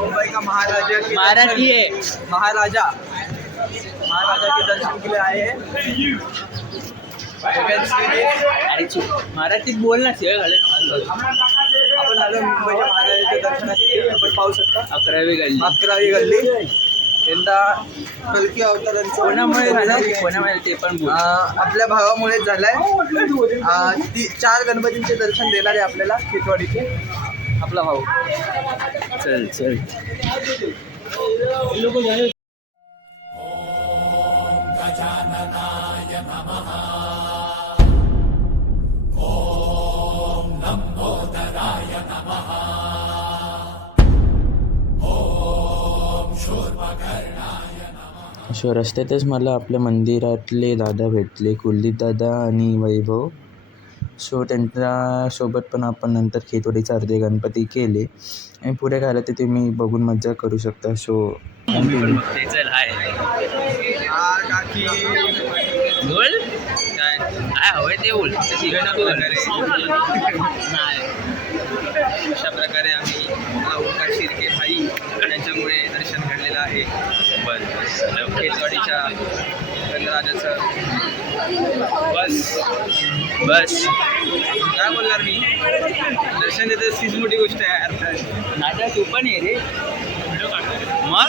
मुंबई का महाराजा. महाराज महाराजा महाराजा दर्शन केले आहे. आए हैं मराठीत बोल ना शिवाय आपण आलो मुंबईच्या महाराजाच्या दर्शनासाठी. आपण पाहू शकता. अकरावी गल्ली. अकरावी गल्ली. यंदा कलकी अवतारांचं कोणामुळे झालं कोणामुळे ते पण बोल. आपल्या भावामुळे झालाय. अं, ती चार गणपतींचे दर्शन देणार आहे आपल्याला खेतवाडीचे. आपला भाऊ. चल चल. अशा रस्त्यातच मला आपल्या मंदिरातले दादा भेटले कुलदीप दादा आणि वैभव. सो त्यांच्यासोबत पण आपण नंतर खेतोडीचे अर्धे गणपती केले. आणि पुढे काय ते तुम्ही बघून मज्जा करू शकता. सो मी दर्शन घडलेलं आहे. खेतवाडीच्या रंगराजाचं. बस बस. काय बोलणार मी? दर्शन येतं तीच मोठी गोष्ट आहे यार. राजा तू पण आहे रे. मग?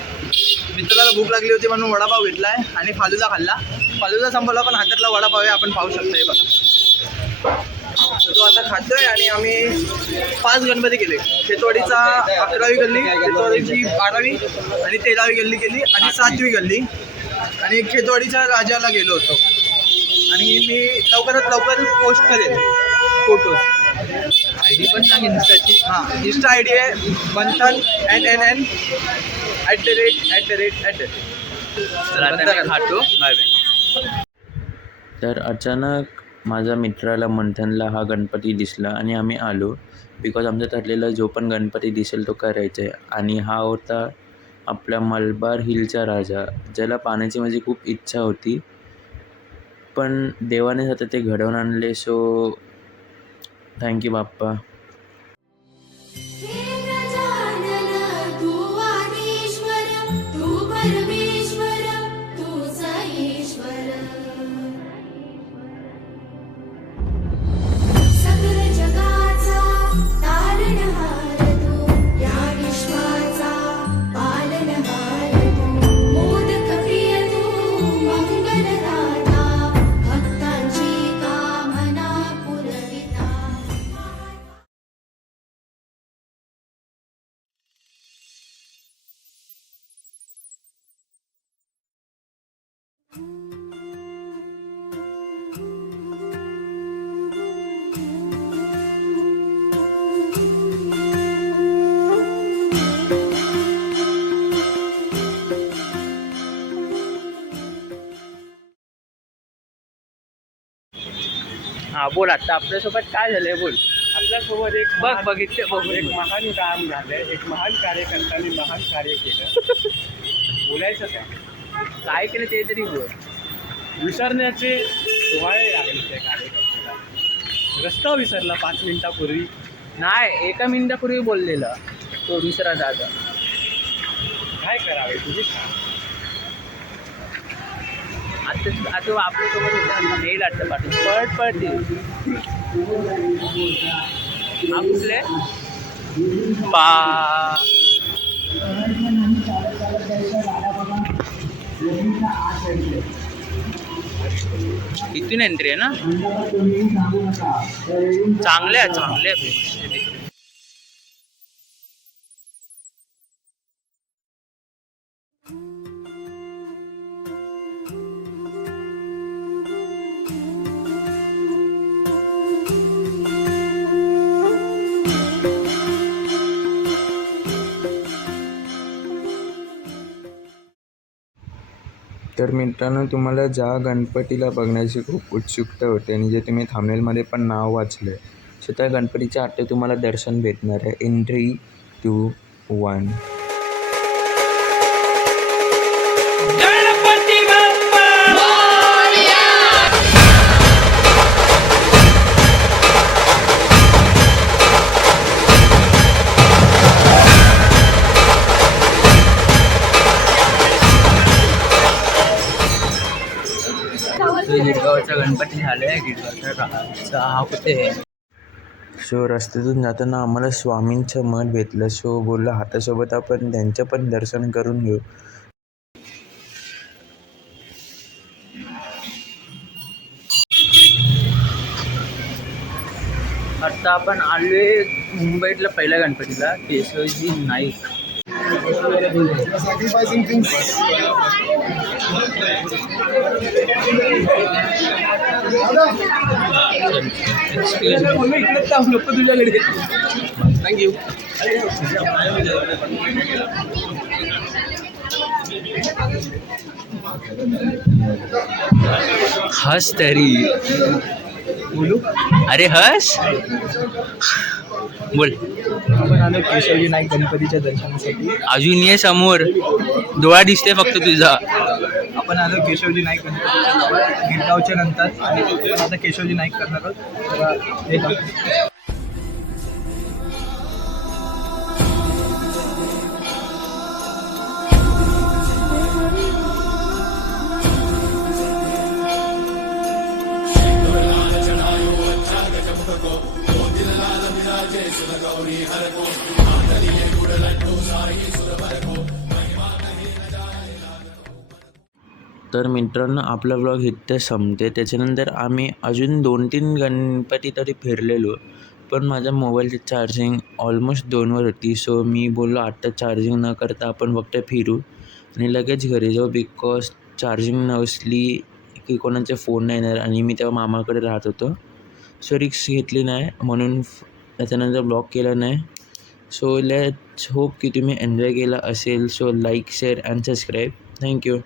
मित्राला भूक लागली होती म्हणून वडापाव घेतलाय आणि फालुदा खाल्ला. फालुदा संपवला पण हातातला वडापाव आहे आपण पाहू शकतोय बघा. तो आता खातोय आणि आम्ही पाच गणपती केले. खेतवाडीचा अकरावी गल्ली खेतवाडीची बारावी आणि तेरावी गल्ली केली आणि सातवी गल्ली. आणि खेतवाडीच्या राजाला गेलो होतो. आणि मी लवकरात लवकर पोस्ट करेन फोटोज. आय डी पण सांग इन्स्टाची हां इंस्टा आय डी आहे Manthan N N N at the rate at the rate at the खातो. Bye bye. तर अचानक माझ्या मित्राला मंथनला हा गणपती दिसला आणि आम्ही आलो. बिकॉज आमचं ठरलेलं जो पण गणपती दिसेल तो करायचा आहे. आणि हा होता आपल्या मलबार हिलचा राजा ज्याला पाहण्याची माझी खूप इच्छा होती. पण देवाने आता ते घडवून आणले सो थँक्यू बाप्पा हे हा बोल आता आपल्यासोबत काय झालंय बोल. आपल्यासोबत एक बघ महान- बघितले बघ. एक महान काम झालंय एक महान कार्यकर्त्यांनी महान कार्य केलं. बोलायचं काय? काय केलं ते तरी बोल. विसरण्याचे डोहाळे लागले त्या कार्यकर्त्याला. रस्ता विसरला पाच मिनिटापूर्वी. नाही एका मिनिटापूर्वी बोललेलं. तो दुसरा दादा काय करावे तुम्ही सांगा. आता आता आपल्यासोबत होता येईल आता पाठवून पळत पळत हा कुठले? पा. इथून एंट्री आहे ना? चांगले आहे चांगले आहे. तर मित्रांनो तुम्हाला ज्या गणपतीला बघण्याची खूप उत्सुकता होते आणि जे तुम्ही थांबनेलमध्ये पण नाव वाचलं सो त्या गणपतीच्या आत तुम्हाला दर्शन भेटणार आहे. इन थ्री टू वन गिरगावचा गणपती झालाय गिरगावचा राहायचा हा सो रस्त्यातून जाताना आम्हाला स्वामींचं मठ भेटलं सो बोललं हातासोबत आपण त्यांचं पण दर्शन करून घेऊ. आता आपण आलोय मुंबईतल्या पहिल्या गणपतीला Keshavji Naik. You're sacrificing things. Thank you. हंस तेरी बोलो अरे हंस बोल. आपण आलो केशवजी नाईक गणपतीच्या दर्शनासाठी अजून ये समोर. डोळा दिसते फक्त तुझा. आपण आलो केशवजी नाईक गणपतीच्या गिरगावच्या नंतर आणि आता केशवजी नाईक करणार आहोत. तर मित्रांनो आपला ब्लॉग इथे संपते. त्याच्यानंतर आम्ही अजून दोन तीन गणपती तरी फिरलेलो पण माझ्या मोबाईलची चार्जिंग ऑलमोस्ट दोनवर होती. सो मी बोललो आत्ता चार्जिंग न करता आपण फक्त फिरू. आणि लगेच घरी जाऊ बिकॉज चार्जिंग नसली की कोणाचे फोन नाही येणार. आणि मी तेव्हा मामाकडे राहत होतो. सो रिक्स घेतली नाही. म्हणून त्याच्यानंतर ब्लॉक केला नाही. सो लेट्स होप की तुम्ही एन्जॉय केला असेल. So like share and subscribe thank you